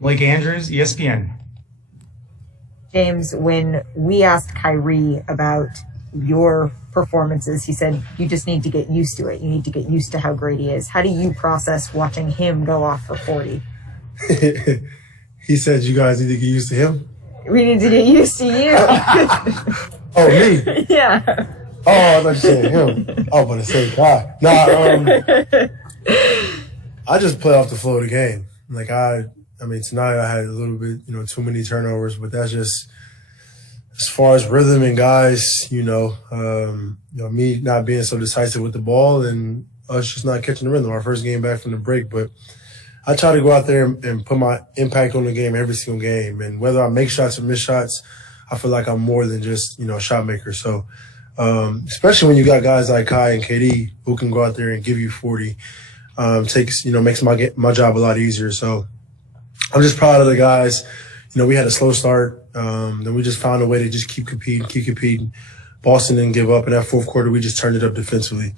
Blake Andrews, ESPN. James, when we asked Kyrie about your performances, he said you just need to get used to it. You need to get used to how great he is. How do you process watching him go off for 40? He said you guys need to get used to him? We need to get used to you. Oh, me? Yeah. Oh, I thought you said him. Oh, but the same guy. Nah, I just play off the flow of the game. Like I mean, tonight I had a little bit, too many turnovers, but that's just as far as rhythm and guys, me not being so decisive with the ball and us just not catching the rhythm. Our first game back from the break, but I try to go out there and put my impact on the game every single game. And whether I make shots or miss shots, I feel like I'm more than just, a shot maker. So, especially when you got guys like Kai and KD who can go out there and give you 40, makes my job a lot easier. So I'm just proud of the guys. We had a slow start. Then we just found a way to just keep competing. Boston didn't give up. In that fourth quarter, we just turned it up defensively.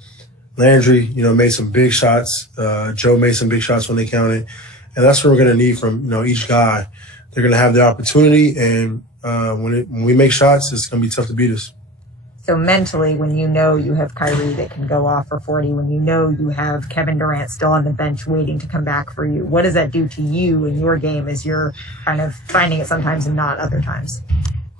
Landry, made some big shots. Joe made some big shots when they counted. And that's what we're going to need from, each guy. They're going to have their opportunity. And when we make shots, it's going to be tough to beat us. So mentally, when you have Kyrie that can go off for 40, when you have Kevin Durant still on the bench waiting to come back for you, what does that do to you in your game as you're kind of finding it sometimes and not other times?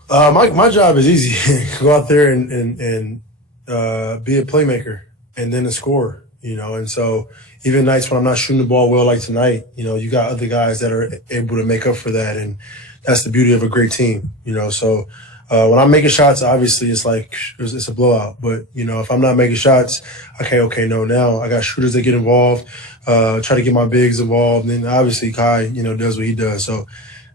My job is easy. Go out there and be a playmaker and then a scorer, And so even nights when I'm not shooting the ball well like tonight, you got other guys that are able to make up for that. And that's the beauty of a great team, So when I'm making shots, obviously it's like it's a blowout. But, if I'm not making shots, now I got shooters that get involved, try to get my bigs involved. And then obviously Kai, does what he does. So,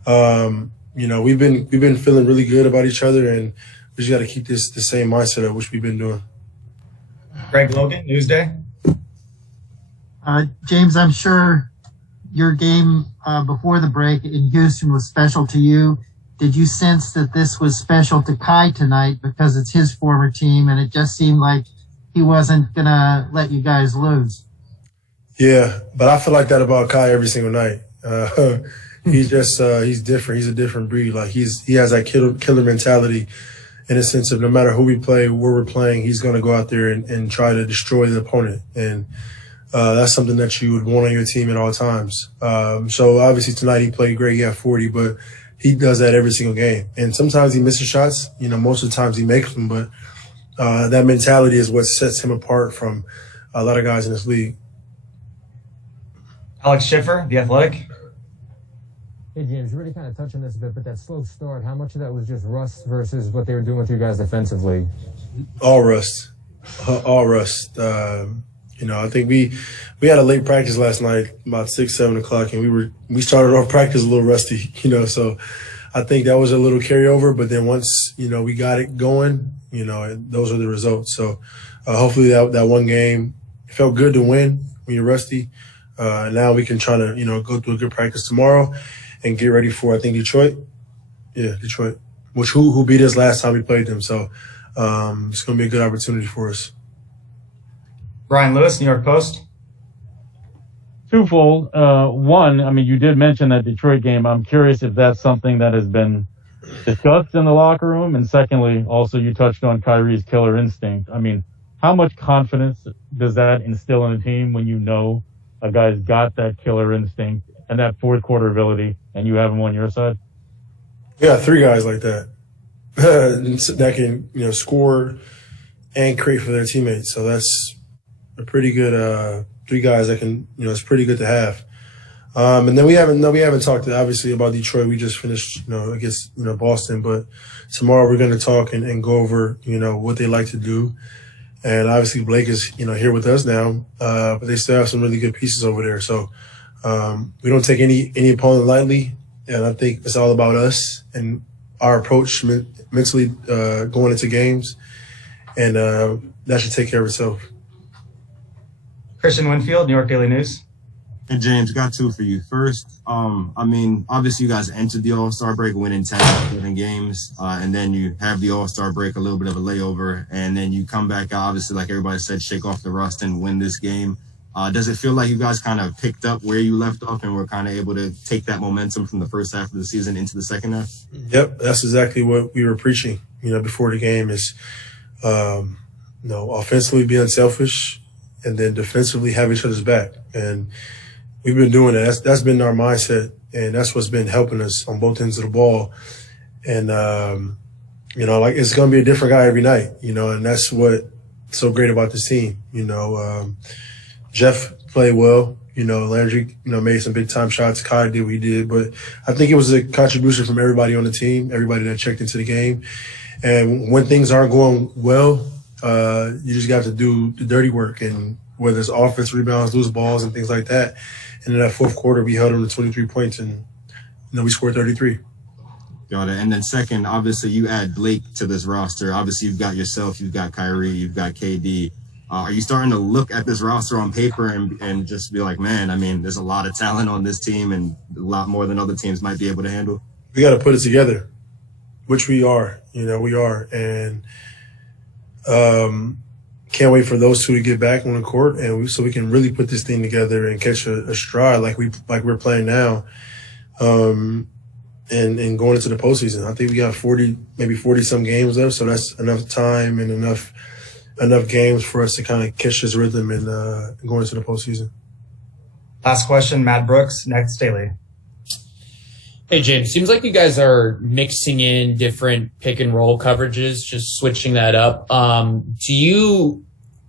we've been feeling really good about each other, and we just got to keep the same mindset of which we've been doing. Greg Logan, Newsday. James, I'm sure your game before the break in Houston was special to you. Did you sense that this was special to Kai tonight because it's his former team and it just seemed like he wasn't going to let you guys lose? Yeah, but I feel like that about Kai every single night. He's just he's different. He's a different breed. Like he has that killer mentality in a sense of no matter who we play, where we're playing, he's going to go out there and try to destroy the opponent. And that's something that you would want on your team at all times. So obviously tonight he played great. He had 40, but he does that every single game. And sometimes he misses shots. Most of the times he makes them, but that mentality is what sets him apart from a lot of guys in this league. Alex Schiffer, The Athletic. Hey, James, you already kind of touched on this a bit, but that slow start, how much of that was just rust versus what they were doing with you guys defensively? All rust. All rust. I think we had a late practice last night, about 6, 7 o'clock, and we started off practice a little rusty, so I think that was a little carryover. But then once, we got it going, those are the results. So hopefully that one game felt good to win when you're rusty. Now we can try to, go through a good practice tomorrow and get ready for, I think, Detroit. Yeah, Detroit, who beat us last time we played them. So it's going to be a good opportunity for us. Brian Lewis, New York Post. Twofold. One, you did mention that Detroit game. I'm curious if that's something that has been discussed in the locker room. And secondly, also you touched on Kyrie's killer instinct. How much confidence does that instill in a team when a guy's got that killer instinct and that fourth quarter ability and you have him on your side? Yeah, 3 guys like that that can, score and create for their teammates. So that's a pretty good 3 guys that can, it's pretty good to have. And then we haven't talked obviously about Detroit. We just finished, against, Boston, but tomorrow we're going to talk and go over, what they like to do. And obviously Blake is, here with us now, but they still have some really good pieces over there. So we don't take any opponent lightly. And I think it's all about us and our approach mentally going into games. And that should take care of itself. Christian Winfield, New York Daily News. Hey, James, got 2 for you. First, obviously you guys entered the All-Star break winning 10 games, and then you have the All-Star break, a little bit of a layover, and then you come back, obviously, like everybody said, shake off the rust and win this game. Does it feel like you guys kind of picked up where you left off and were kind of able to take that momentum from the first half of the season into the second half? Yep, that's exactly what we were preaching, before the game is, offensively be unselfish and then defensively have each other's back. And we've been doing that. That's been our mindset, and that's what's been helping us on both ends of the ball. And, it's going to be a different guy every night, and that's what's so great about this team. Jeff played well. Landry, made some big time shots. Kai did what he did. But I think it was a contribution from everybody on the team, everybody that checked into the game. And when things aren't going well, you just got to do the dirty work. And whether it's offense, rebounds, loose balls, and things like that. And in that fourth quarter, we held them to 23 points, and we scored 33. Got it. And then second, obviously, you add Blake to this roster. Obviously, you've got yourself, you've got Kyrie, you've got KD. Are you starting to look at this roster on paper and just be like, man, there's a lot of talent on this team and a lot more than other teams might be able to handle? We got to put it together, which we are. We are. And can't wait for those two to get back on the court so we can really put this thing together and catch a stride like we're playing now. And going into the postseason, I think we got 40 some games left, so that's enough time and enough games for us to kind of catch this rhythm and go into the postseason. Last question, Matt Brooks, Next Daily. Hey, James, seems like you guys are mixing in different pick and roll coverages, just switching that up.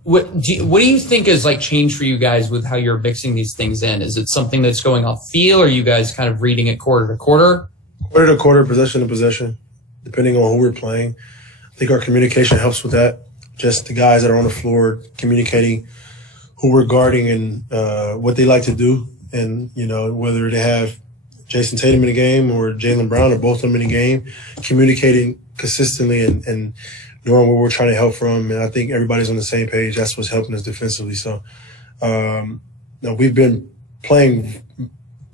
What do you think has changed for you guys with how you're mixing these things in? Is it something that's going off feel, or are you guys kind of reading it quarter to quarter? Quarter to quarter, possession to possession, depending on who we're playing. I think our communication helps with that. Just the guys that are on the floor communicating who we're guarding and what they like to do. And, whether they have Jason Tatum in the game or Jaylen Brown or both of them in the game, communicating consistently and knowing where we're trying to help from. And I think everybody's on the same page. That's what's helping us defensively. So, we've been playing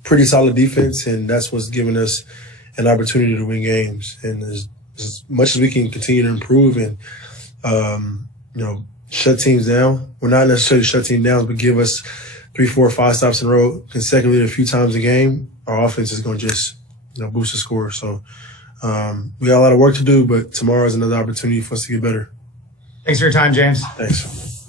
pretty solid defense, and that's what's given us an opportunity to win games. And as much as we can continue to improve and, shut teams down, well, not necessarily shut teams down, but give us 3, 4, 5 stops in a row consecutively a few times a game, our offense is going to just, boost the score. So we got a lot of work to do, but tomorrow is another opportunity for us to get better. Thanks for your time, James. Thanks.